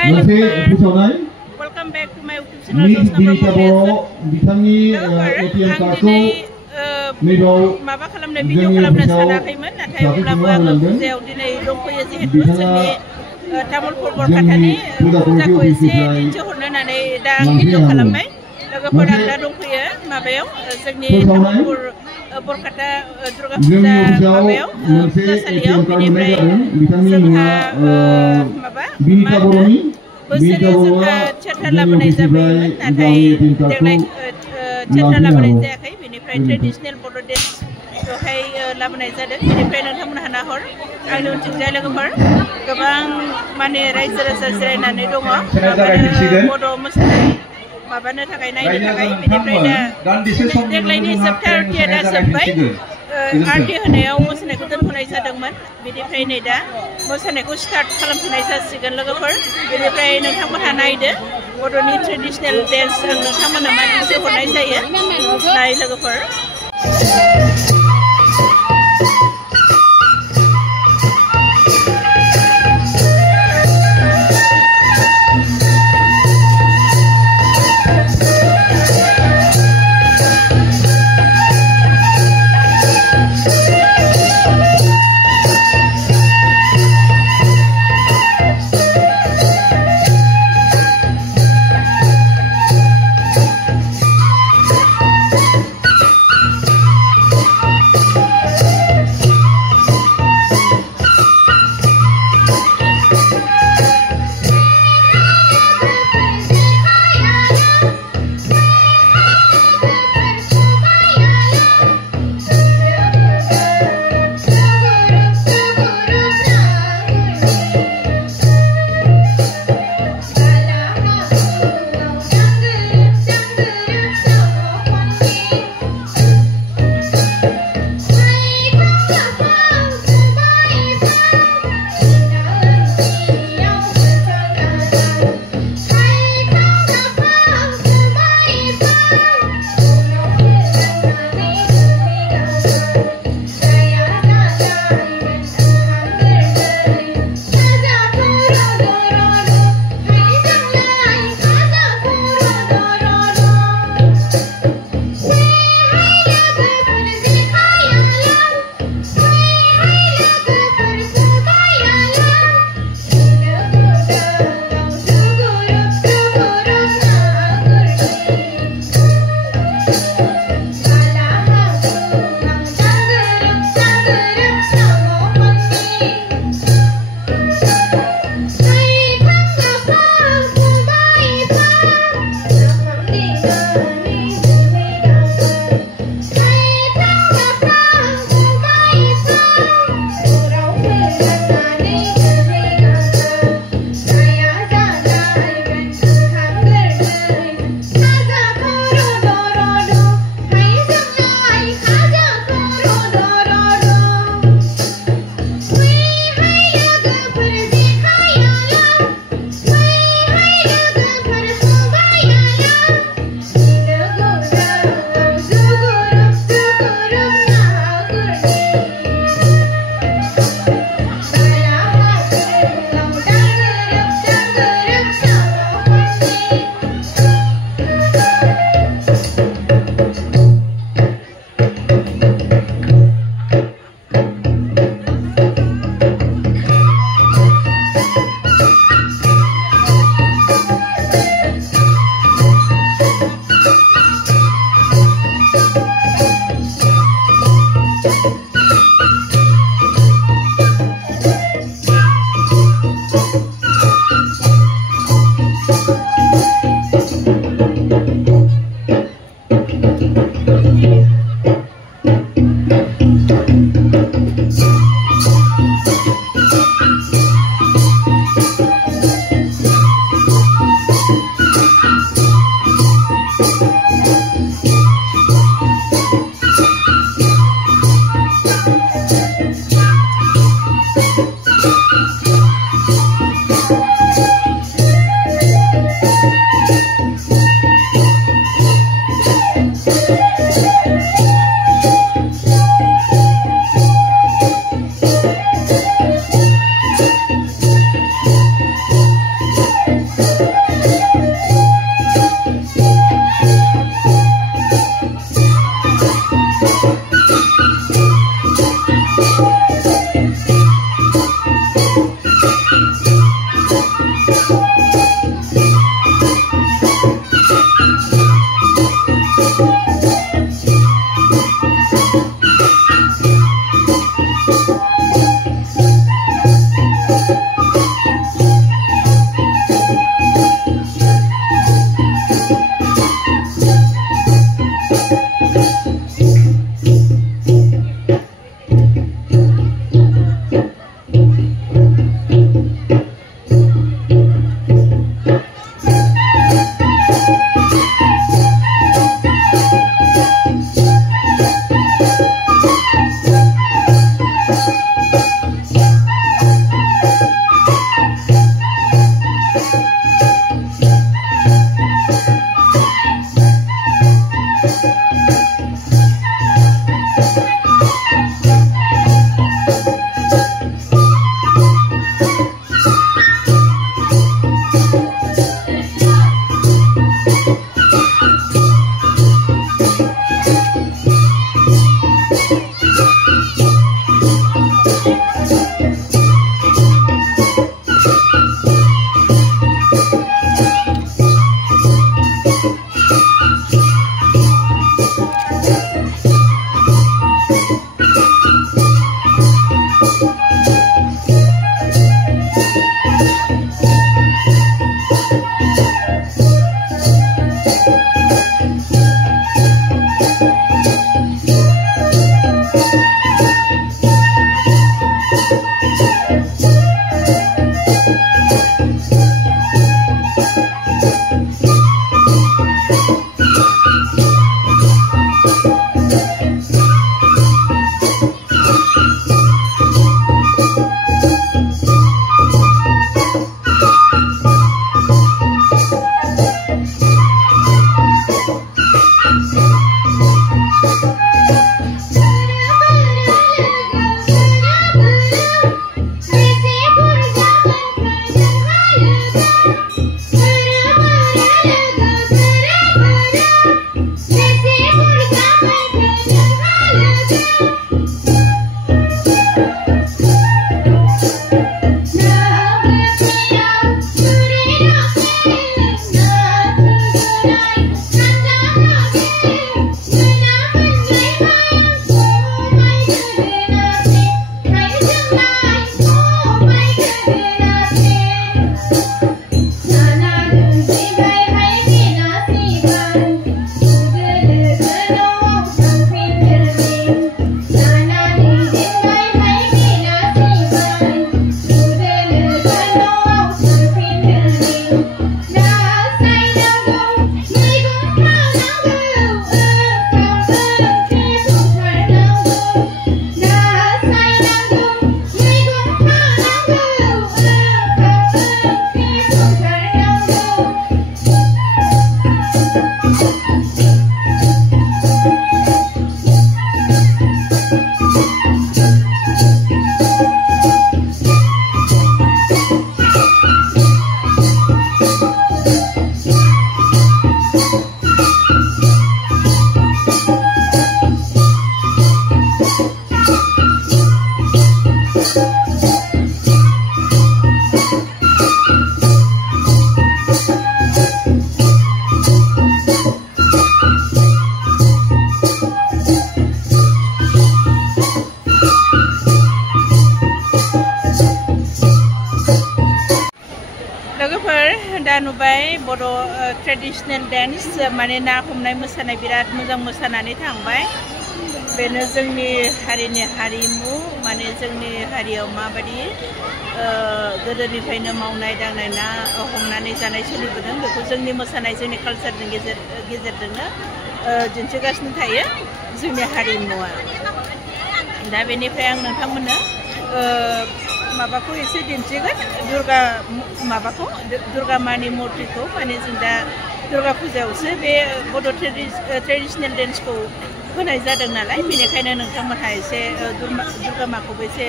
मोनसे फोसावनाय welcome back to माय यूट्यूब चैनल बिनिता बर' बिथांनि एटीएम कार्डखौ नैबाव माबा खालामनो भिडिअ खालामनो सानाखैमोन नाथाय अब्लाबो आङो फुजायाव दिनै दंफैयो जिहेतु जोंनि तामुलपुर बरकातानि फुजाखौ एसे दिन्थिहरनो होननानै दा आं भिडिअ खालामबाय लोगोफोर आं दा दंफैयो माबायाव जोंनि तामुलपुर बरकाता दुर्गा फुजा माबायाव फुजासालियाव बेनिफ्राय जोंहा माबा मा होनो बोसोरै जोंहा थियेटार लाबोनाय जाबायमोन नाथाय देग्लाय थियेटार लाबोनाय जायाखै बेनिफ्राय ट्रेडिशनेल बड' डेन्स बेवहाय लाबोनाय जादों बेनिफ्राय नोंथांमोनहा नाहर आंनि उनथिंजाय लोगोफोर गोबां माने रायजो राजा जिरायनानै दङ बड' मोसानाय माबानो थाखाय नायनो थाखाय बेनिफ्राय दा देग्लायनि जोबथा आरतिया दा जोब्बाय आरति होनायाव मोसानायखौ दोनथ'नाय जादोंमोन बेनिफ्राय नै दा मोसानायखौ स्टार्ट खालामफिननाय जासिगोन लोगोफोर बेनिफ्राय नोंथांमोनहा नायदो बड'नि ट्रेडिशनेल डेन्स आं नोंथांमोननो मा दिन्थिहरनाय जायो नाय लोगोफोर दा नुबाय बड' ट्रेडिशनेल डेन्स माने ना हमनाय मोसानाय बिराद मोजां मोसानानै थांबाय बेनो जोंनि हारिनि हारिमु माने जोंनि हारियाव माबायदि गोदोनिफ्रायनो मावनाय दांनाय ना हमनानै जानाय सोलिबोदों बेखौ जोंनि मोसानाय जोंनि कालचारनि गेजेरजोंनो दिन्थिगासिनो थायो जोंनि हारिमुआ दा बेनिफ्राय आं नोंथांमोननो माबाखौ एसे दिन्थिगोन दुर्गा मानि मुर्तिखौ माने जों दा दुर्गा फुजायावसो बे बड' ट्रेडिशनेल डेन्सखौ होनाय जादों नालाय बेनिखायनो नोंथांमोनहा एसे दुर्गा माखौबो एसे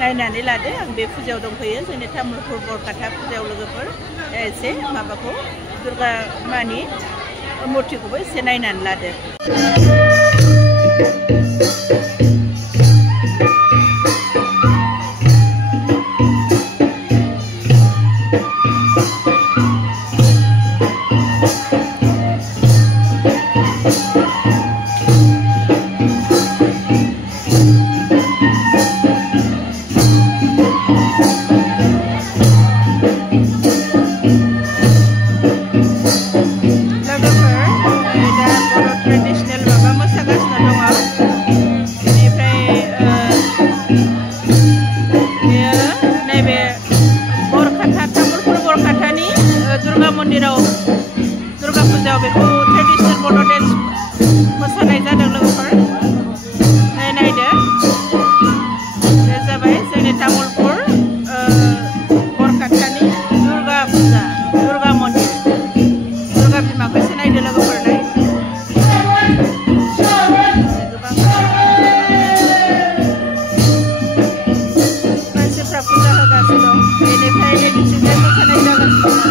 नायनानै लादो आं बे फुजायाव दंफैयो जोंनि तामुलपुर बरकाता फुजायाव लोगोफोर एसे माबाखौ दुर्गा मानि मुर्तिखौबो एसे नायनानै लादो दुर्गा फुजायाव बेखौ ट्रेडिशनेल बड' डेन्स मोसानाय जादों लोगोफोर नायदो बे जाबाय जोंनि तामुलपुर बरकातानि दुर्गा फुजा दुर्गा मन्दिर दुर्गा बिमाखौ एसे नायदो लोगोफोर मानसिफ्रा फुजा होगासिनो दं बेनिफ्राय बिथिंजाय मोसानाय जागासिनो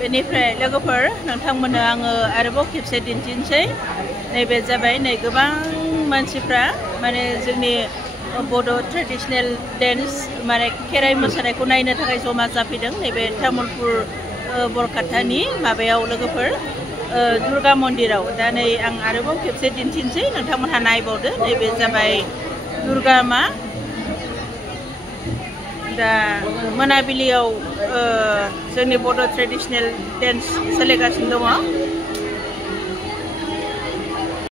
बेनिफ्राय लोगोफोर नोंथांमोननो आङो आरोबाव खेबसे दिन्थिनोसै नैबे जाबाय नै गोबां मानसिफ्रा माने जोंनि बड' ट्रेडिशनेल डेन्स माने खेराइ मोसानायखौ नायनो थाखाय जमा जाफैदों नैबे तामुलपुर बरकातानि माबायाव लोगोफोर दुर्गा मन्दिराव दा नै आं आरोबाव खेबसे दिन्थिनोसै नोंथांमोनहा नायबावदो नैबे जाबाय दुर्गा मा दा मोनाबिलियाव जोंनि बड' ट्रेडिशनेल डेन्स सोलिगासिनो दङ